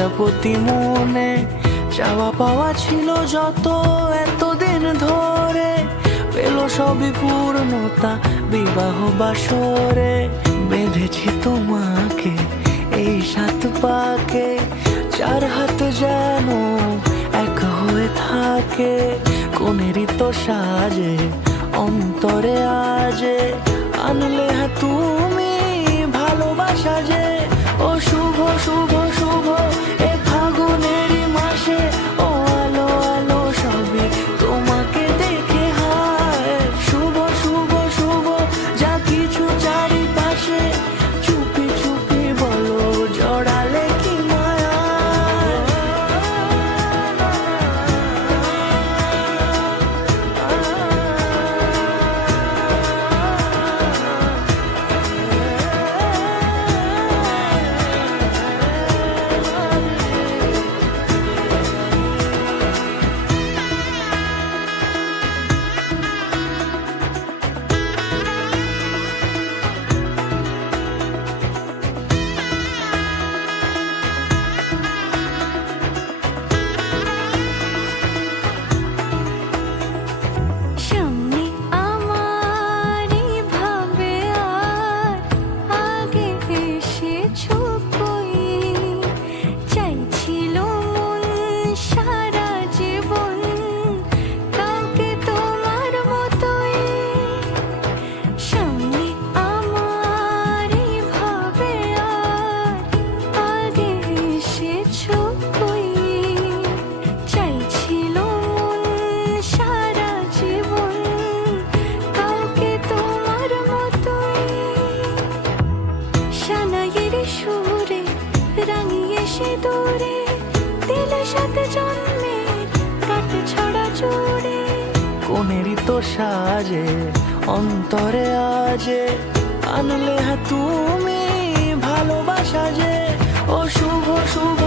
প্রজাপতি মনে চাওয়া পাওয়া ছিল যত এতদিন ধরে, পেল সবই পূর্ণতা বিবাহ বাসরে। বেঁধেছি তোমাকে এই 7 পাকে, 4 হাত যেন এক হয়ে থাকে। কোনেরই তো সাজে অন্তরে আজে, আনলে তুমি ভালোবাসা যে। ও শুভ শুভ শুভ এ ফাগুনেরই মাসে, ও আলো আলো সবই তোমাকে দেখে হায়। শুভ শুভ শুভ যা কিছু চারিপাশে, চুপি চুপি বলো জড়ালে কি মায়া। সুরে রাঙিয়ে সে দূরে দিলে 7 জন্মের কাট ছড়া জোড়ে। কোনেরই তো সাজে অন্তরে আজে, আনলে তুমি ভালোবাসা যে। ও শুভ শুভ